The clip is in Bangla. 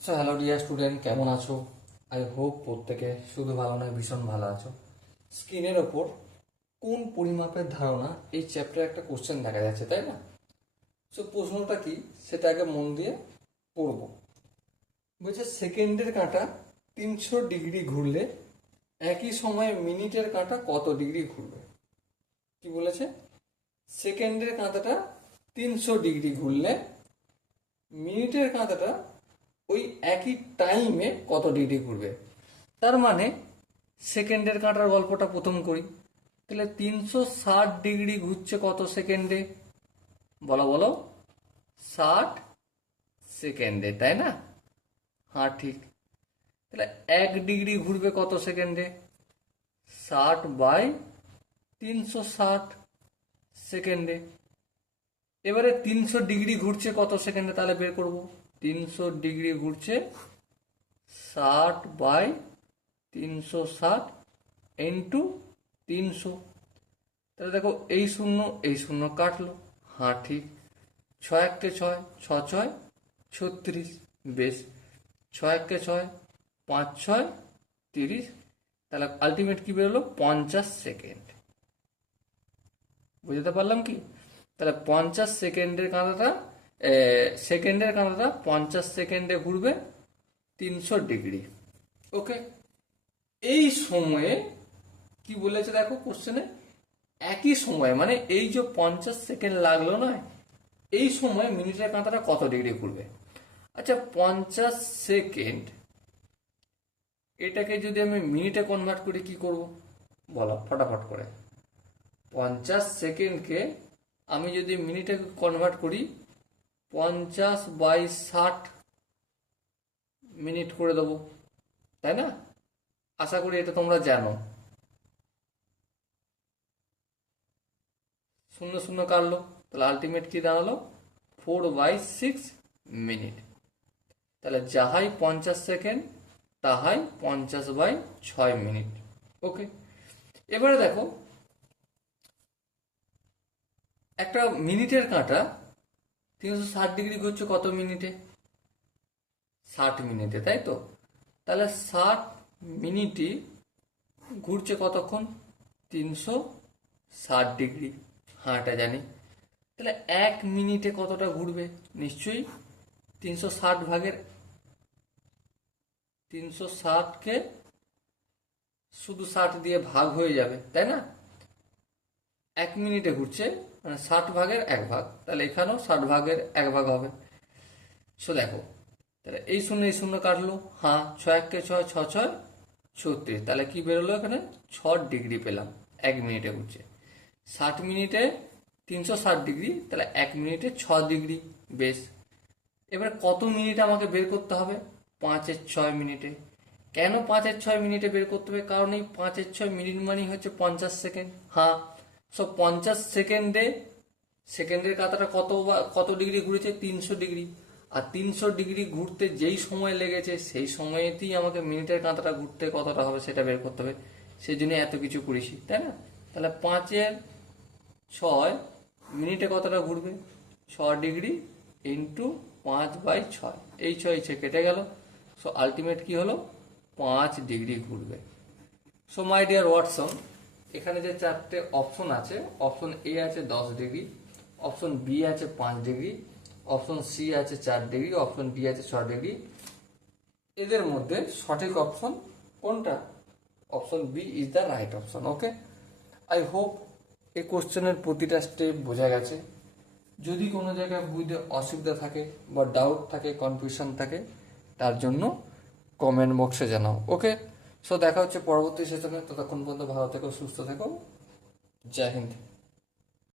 সো হ্যালো ডিয়ার স্টুডেন্ট, কেমন আছো? আই হোপ প্রত্যেকে শুধু ভালো নয়, ভীষণ ভালো আছো। স্ক্রিনের ওপর কোন পরিমাপের ধারণা, এই চ্যাপ্টারে একটা কোশ্চেন দেখা যাচ্ছে, তাই না? সো প্রশ্নটা কি সেটা আগে মন দিয়ে পড়বো। বলছে সেকেন্ডের কাঁটা 300 ডিগ্রি ঘুরলে একই সময়ে মিনিটের কাঁটা কত ডিগ্রি ঘুরবে? কি বলেছে? সেকেন্ডের কাঁটাটা 300 ডিগ্রি ঘুরলে মিনিটের কাঁটাটা ওই একই টাইমে কত ডিগ্রি ঘুরবে। তার মানে সেকেন্ডের কাঁটার গল্পটা প্রথম করি। তাহলে 360 ডিগ্রি ঘুরছে কত সেকেন্ডে? বলো বলো। 60 সেকেন্ডে, তাই না? হ্যাঁ, ঠিক। তাহলে 1 ডিগ্রি ঘুরবে কত সেকেন্ডে? 60/360 সেকেন্ডে। এবারে 300 ডিগ্রি ঘুরছে কত সেকেন্ডে, তাহলে বের করব। 300 ডিগ্রি ঘুরছে 60/360 ইন্টু 300। তাহলে দেখো, এই শূন্য এই শূন্য কাটলো। হ্যাঁ, ঠিক। 6 × 1 = 6, 6 × 6 = 36। বেশ। 6 × 1 = 6, 5 × 6 = 30। তাহলে আলটিমেট কি বেরোলো? 50 সেকেন্ড। বুঝতে পারলাম কি? তাহলে 50 সেকেন্ডের কাঁটাটা 50 সেকেন্ডে ঘুরবে 300 ডিগ্রি। ওকে। এই সময়ে কি বলেছে দেখো কোশ্চেনে, একই সময় মানে এই যে 50 সেকেন্ড লাগলো নয়, এই সময় মিনিটের কাঁটাটা কত ডিগ্রি ঘুরবে। আচ্ছা, 50 সেকেন্ড এটাকে যদি আমি মিনিটে কনভার্ট করি কি করব বলো ফটাফট করে। 50 সেকেন্ডকে আমি যদি মিনিটে কনভার্ট করি, 50/60 মিনিট করে দেবো, তাই না? আশা করি এটা তোমরা জানো। শূন্য শূন্য কাটলো, তাহলে আলটিমেট কি দাঁড়ালো? 4/6 মিনিট। তাহলে যাহাই 50 সেকেন্ড তাহাই 50/6 মিনিট। ওকে। এবারে দেখো, একটা মিনিটের কাঁটা 360 ডিগ্রি ঘুরছে কত মিনিটে? 60 মিনিটে, তাই তো? তাহলে 60 মিনিটই ঘুরছে কতক্ষণ? 360 ডিগ্রি। হ্যাঁ, এটা জানি। তাহলে 1 মিনিটে কতটা ঘুরবে? নিশ্চয়ই 360 ভাগের 360কে শুধু 60 দিয়ে ভাগ হয়ে যাবে, তাই না? 1 মিনিটে ঘুরছে মানে 60 ভাগের 1 ভাগ, তাহলে এখানেও 60 ভাগের 1 ভাগ হবে। সো দেখো, তাহলে এই শূন্য এই শূন্য কাটলো। হ্যাঁ, 6 × 1 = 6, 6 × 6 = 36। তাহলে কি বেরোলো? এখানে 6 ডিগ্রি পেলাম। 1 মিনিটে ঘুরছে। 60 মিনিটে 360 ডিগ্রি, তাহলে 1 মিনিটে 6 ডিগ্রি। বেশ। এবার কত মিনিট আমাকে বের করতে হবে? 5/6 মিনিটে। কেন 5/6 মিনিটে বের করতে হবে? কারণ এই 5/6 মিনিট মানে হচ্ছে 50 সেকেন্ড। হ্যাঁ। সো 50 সেকেন্ডে সেকেন্ডের কাঁটাটা কত ডিগ্রি ঘুরেছে? 300 ডিগ্রি। আর 300 ডিগ্রি ঘুরতে যেই সময় লেগেছে সেই সময়েতেই আমাকে মিনিটের কাঁটাটা ঘুরতে কতটা হবে সেটা বের করতে হবে। সেই জন্য এত কিছু করেছি, তাই না? তাহলে 5/6 মিনিটে কতটা ঘুরবে? 6 ডিগ্রি ইন্টু 5/6। এই 6 কেটে গেল। সো আলটিমেট কি হলো? 5 ডিগ্রি ঘুরবে। সো মাই ডিয়ার ওয়াটসন, এখানে যে 4টে অপশন আছে, অপশন এ আছে 10 ডিগ্রি, অপশন বি আছে 5 ডিগ্রি, অপশন সি আছে 4 ডিগ্রি, অপশন ডি আছে 6 ডিগ্রি। এদের মধ্যে সঠিক অপশন কোনটা? Option B is the right option. Okay. I hope এই কোশ্চেনের প্রতিটা স্টেপ বোঝা গেছে। যদি কোনো জায়গায় বুঝতে অসুবিধা থাকে বা ডাউট থাকে, কনফিউশন থাকে, তার জন্য কমেন্ট বক্সে জানাও। ওকে। সো দেখা হচ্ছে পরবর্তী সেশনে। ততক্ষণ পর্যন্ত ভালো থেকো, সুস্থ থেকো। জয় হিন্দ।